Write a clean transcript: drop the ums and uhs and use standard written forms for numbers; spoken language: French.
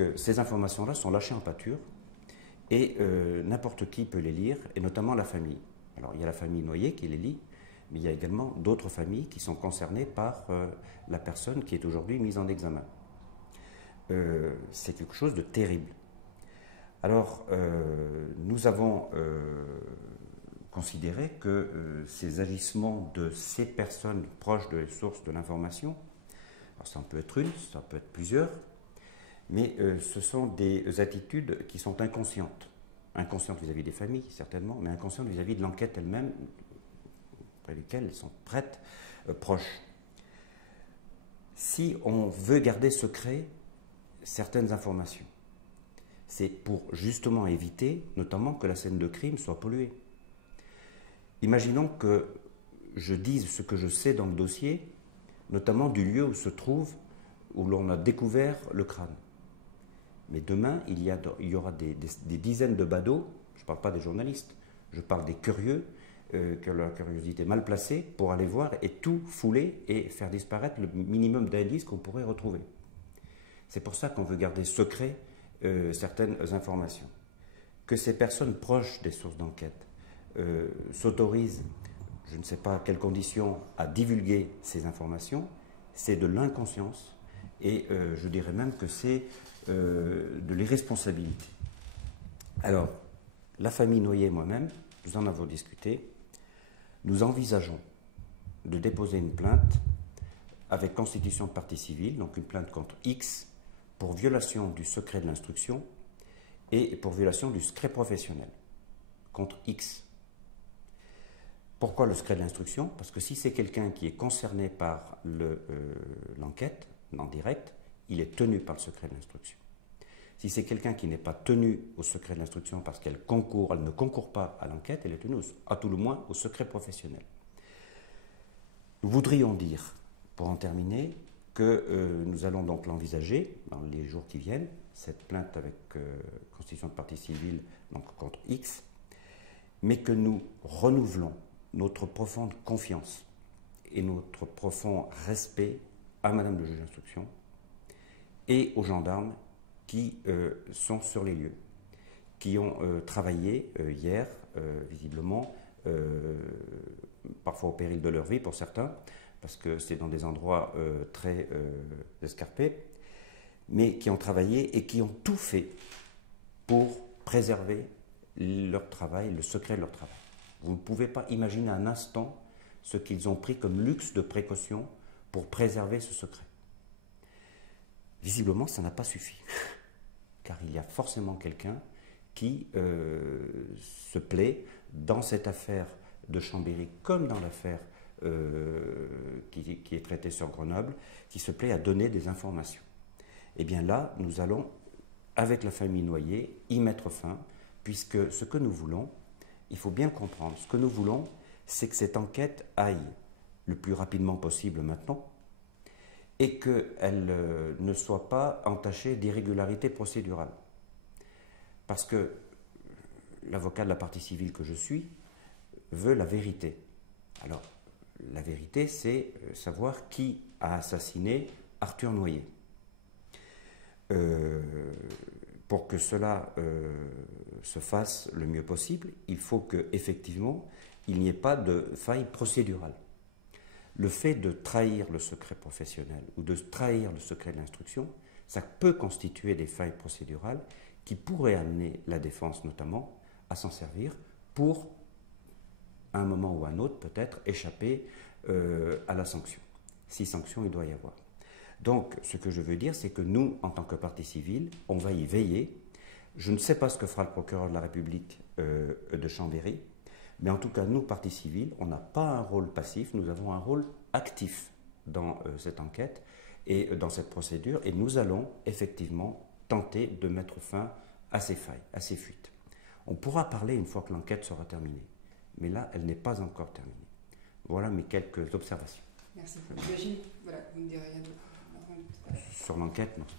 que ces informations-là sont lâchées en pâture et n'importe qui peut les lire, et notamment la famille. Alors il y a la famille Noyer qui les lit, mais il y a également d'autres familles qui sont concernées par la personne qui est aujourd'hui mise en examen. C'est quelque chose de terrible. Alors, nous avons considéré que ces agissements de ces personnes proches de la source de l'information, alors ça peut être une, ça peut être plusieurs, mais ce sont des attitudes qui sont inconscientes. Inconscientes vis-à-vis des familles, certainement, mais inconscientes vis-à-vis de l'enquête elle-même, auprès desquelles elles sont prêtes, proches. Si on veut garder secret certaines informations, c'est pour justement éviter, notamment, que la scène de crime soit polluée. Imaginons que je dise ce que je sais dans le dossier, notamment du lieu où l'on a découvert le crâne. Mais demain, il y aura des dizaines de badauds, je ne parle pas des journalistes, je parle des curieux, que leur curiosité mal placée, pour aller voir et tout fouler et faire disparaître le minimum d'indices qu'on pourrait retrouver. C'est pour ça qu'on veut garder secret certaines informations. Que ces personnes proches des sources d'enquête s'autorisent, je ne sais pas à quelles conditions, à divulguer ces informations, c'est de l'inconscience et je dirais même que c'est de l'irresponsabilité. Alors, la famille Noyer et moi-même, nous en avons discuté, nous envisageons de déposer une plainte avec constitution de partie civile, donc une plainte contre X, pour violation du secret de l'instruction et pour violation du secret professionnel, contre X. Pourquoi le secret de l'instruction? Parce que si c'est quelqu'un qui est concerné par l'enquête, en direct, il est tenu par le secret de l'instruction. Si c'est quelqu'un qui n'est pas tenu au secret de l'instruction parce qu'elle ne concourt pas à l'enquête, elle est tenue à tout le moins au secret professionnel. Nous voudrions dire, pour en terminer, que nous allons donc l'envisager dans les jours qui viennent, cette plainte avec constitution de partie civile donc contre X, mais que nous renouvelons notre profonde confiance et notre profond respect à Madame le juge d'instruction et aux gendarmes qui sont sur les lieux, qui ont travaillé hier, visiblement, parfois au péril de leur vie pour certains, parce que c'est dans des endroits très escarpés, mais qui ont travaillé et qui ont tout fait pour préserver leur travail, le secret de leur travail. Vous ne pouvez pas imaginer un instant ce qu'ils ont pris comme luxe de précaution pour préserver ce secret. Visiblement, ça n'a pas suffi, car il y a forcément quelqu'un qui se plaît, dans cette affaire de Chambéry, comme dans l'affaire qui est traitée sur Grenoble, qui se plaît à donner des informations. Et bien là, nous allons, avec la famille Noyer, y mettre fin, puisque ce que nous voulons, il faut bien comprendre, ce que nous voulons, c'est que cette enquête aille le plus rapidement possible maintenant, et qu'elle ne soit pas entachée d'irrégularités procédurales. Parce que l'avocat de la partie civile que je suis veut la vérité. Alors, la vérité, c'est savoir qui a assassiné Arthur Noyer. Pour que cela se fasse le mieux possible, il faut qu'effectivement, il n'y ait pas de faille procédurale. Le fait de trahir le secret professionnel ou de trahir le secret de l'instruction, ça peut constituer des failles procédurales qui pourraient amener la défense notamment à s'en servir pour, à un moment ou à un autre, peut-être échapper à la sanction, si sanction il doit y avoir. Donc, ce que je veux dire, c'est que nous, en tant que partie civile, on va y veiller. Je ne sais pas ce que fera le procureur de la République de Chambéry, mais en tout cas, nous, partie civile, on n'a pas un rôle passif, nous avons un rôle actif dans cette enquête et dans cette procédure, et nous allons effectivement tenter de mettre fin à ces failles, à ces fuites. On pourra parler une fois que l'enquête sera terminée, mais là, elle n'est pas encore terminée. Voilà mes quelques observations. Merci. J'imagine, voilà, vous ne direz rien d'autre. Sur l'enquête, non, c'est pas